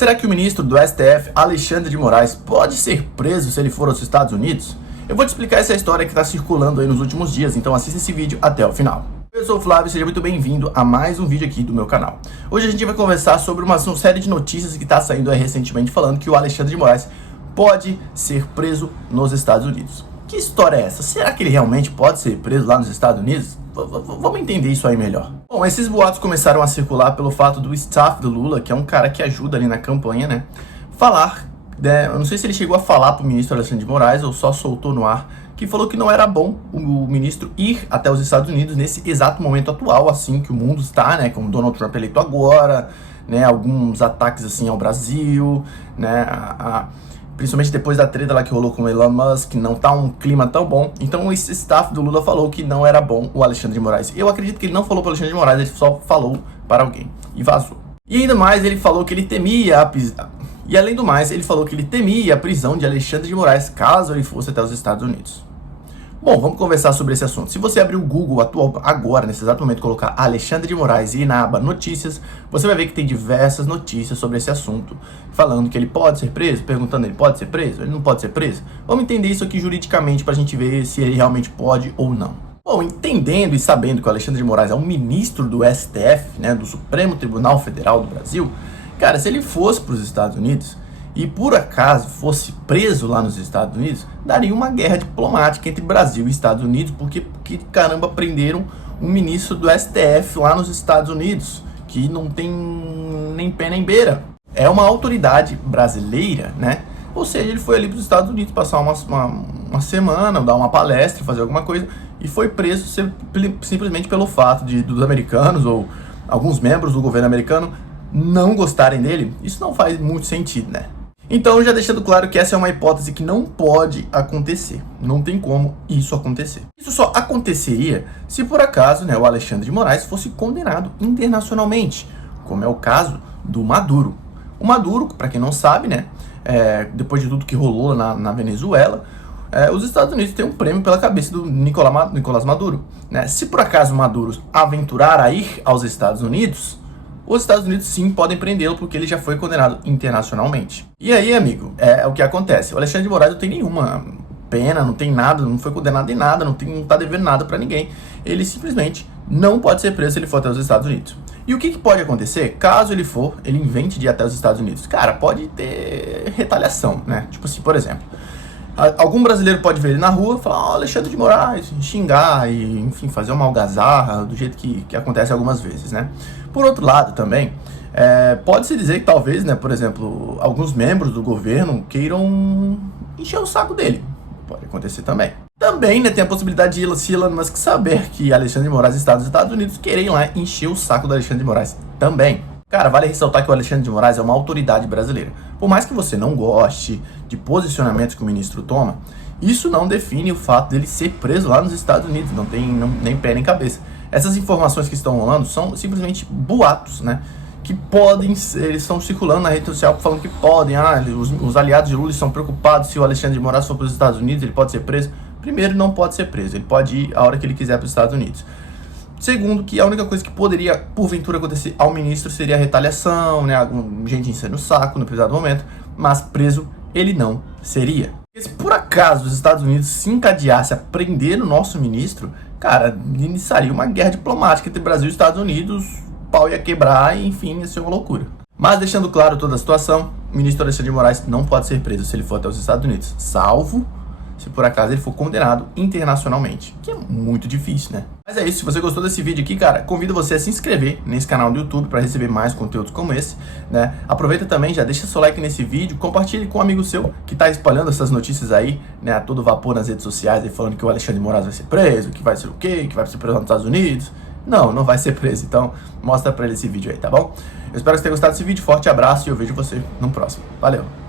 Será que o ministro do STF, Alexandre de Moraes, pode ser preso se ele for aos Estados Unidos? Eu vou te explicar essa história que está circulando aí nos últimos dias, então assista esse vídeo até o final. Eu sou o Flávio e seja muito bem-vindo a mais um vídeo aqui do meu canal. Hoje a gente vai conversar sobre uma série de notícias que está saindo aí recentemente falando que o Alexandre de Moraes pode ser preso nos Estados Unidos. Que história é essa? Será que ele realmente pode ser preso lá nos Estados Unidos? Vamos entender isso aí melhor. Bom, esses boatos começaram a circular pelo fato do staff do Lula, que é um cara que ajuda ali na campanha, né, falar, né, eu não sei se ele chegou a falar pro ministro Alexandre de Moraes ou só soltou no ar, que falou que não era bom o ministro ir até os Estados Unidos nesse exato momento atual, assim que o mundo está, né, com o Donald Trump eleito agora, né, alguns ataques assim ao Brasil, né, principalmente depois da treta lá que rolou com o Elon Musk, não tá um clima tão bom. Então esse staff do Lula falou que não era bom o Alexandre de Moraes. Eu acredito que ele não falou para o Alexandre de Moraes, ele só falou para alguém e vazou. E ainda mais ele falou que ele temia a prisão. E além do mais, ele falou que ele temia a prisão de Alexandre de Moraes caso ele fosse até os Estados Unidos. Bom, vamos conversar sobre esse assunto. Se você abrir o Google agora, nesse exato momento, colocar Alexandre de Moraes e ir na aba Notícias, você vai ver que tem diversas notícias sobre esse assunto, falando que ele pode ser preso, perguntando ele pode ser preso, ele não pode ser preso. Vamos entender isso aqui juridicamente para a gente ver se ele realmente pode ou não. Bom, entendendo e sabendo que o Alexandre de Moraes é um ministro do STF, né, do Supremo Tribunal Federal do Brasil, cara, se ele fosse para os Estados Unidos e por acaso fosse preso lá nos Estados Unidos, daria uma guerra diplomática entre Brasil e Estados Unidos, porque caramba, prenderam um ministro do STF lá nos Estados Unidos, que não tem nem pé nem beira. É uma autoridade brasileira, né? Ou seja, ele foi ali para os Estados Unidos passar uma semana, dar uma palestra, fazer alguma coisa, e foi preso simplesmente pelo fato dos americanos ou alguns membros do governo americano não gostarem dele. Isso não faz muito sentido, né? Então, já deixando claro que essa é uma hipótese que não pode acontecer. Não tem como isso acontecer. Isso só aconteceria se, por acaso, né, o Alexandre de Moraes fosse condenado internacionalmente, como é o caso do Maduro. O Maduro, para quem não sabe, né, depois de tudo que rolou na Venezuela, os Estados Unidos têm um prêmio pela cabeça do Nicolás Maduro, né? Se por acaso Maduro aventurar a ir aos Estados Unidos, os Estados Unidos sim podem prendê-lo porque ele já foi condenado internacionalmente. E aí, amigo, é o que acontece. O Alexandre de Moraes não tem nenhuma pena, não tem nada, não foi condenado em nada, não tá devendo nada pra ninguém. Ele simplesmente não pode ser preso se ele for até os Estados Unidos. E o que pode acontecer caso ele invente de ir até os Estados Unidos? Cara, pode ter retaliação, né? Tipo assim, por exemplo, algum brasileiro pode ver ele na rua e falar, Alexandre de Moraes, xingar e, enfim, fazer uma algazarra do jeito que acontece algumas vezes, né? Por outro lado também, pode-se dizer que talvez, né, por exemplo, alguns membros do governo queiram encher o saco dele. Pode acontecer também. Também, né, tem a possibilidade de se Elon Musk saber que Alexandre de Moraes está nos Estados Unidos, querer ir lá encher o saco do Alexandre de Moraes também. Cara, vale ressaltar que o Alexandre de Moraes é uma autoridade brasileira. Por mais que você não goste de posicionamentos que o ministro toma, isso não define o fato dele ser preso lá nos Estados Unidos. Não tem nem pé nem cabeça. Essas informações que estão rolando são simplesmente boatos, né? Que podem ser, eles estão circulando na rede social falando que podem. Os aliados de Lula estão preocupados se o Alexandre de Moraes for para os Estados Unidos, ele pode ser preso. Primeiro, não pode ser preso. Ele pode ir a hora que ele quiser para os Estados Unidos. Segundo, que a única coisa que poderia, porventura, acontecer ao ministro seria a retaliação, né? Gente enchendo o saco no presente momento, mas preso ele não seria. E se por acaso os Estados Unidos se encadeasse a prender o nosso ministro, cara, iniciaria uma guerra diplomática entre Brasil e Estados Unidos, o pau ia quebrar e, enfim, ia ser uma loucura. Mas deixando claro toda a situação, o ministro Alexandre de Moraes não pode ser preso se ele for até os Estados Unidos, salvo se por acaso ele for condenado internacionalmente, que é muito difícil, né? Mas é isso, se você gostou desse vídeo aqui, cara, convido você a se inscrever nesse canal do YouTube para receber mais conteúdos como esse, né? Aproveita também, já deixa seu like nesse vídeo, compartilhe com um amigo seu que tá espalhando essas notícias aí, né, a todo vapor nas redes sociais, aí falando que o Alexandre de Moraes vai ser preso, que vai ser o quê, que vai ser preso nos Estados Unidos. Não vai ser preso, então mostra pra ele esse vídeo aí, tá bom? Eu espero que você tenha gostado desse vídeo, forte abraço e eu vejo você no próximo. Valeu!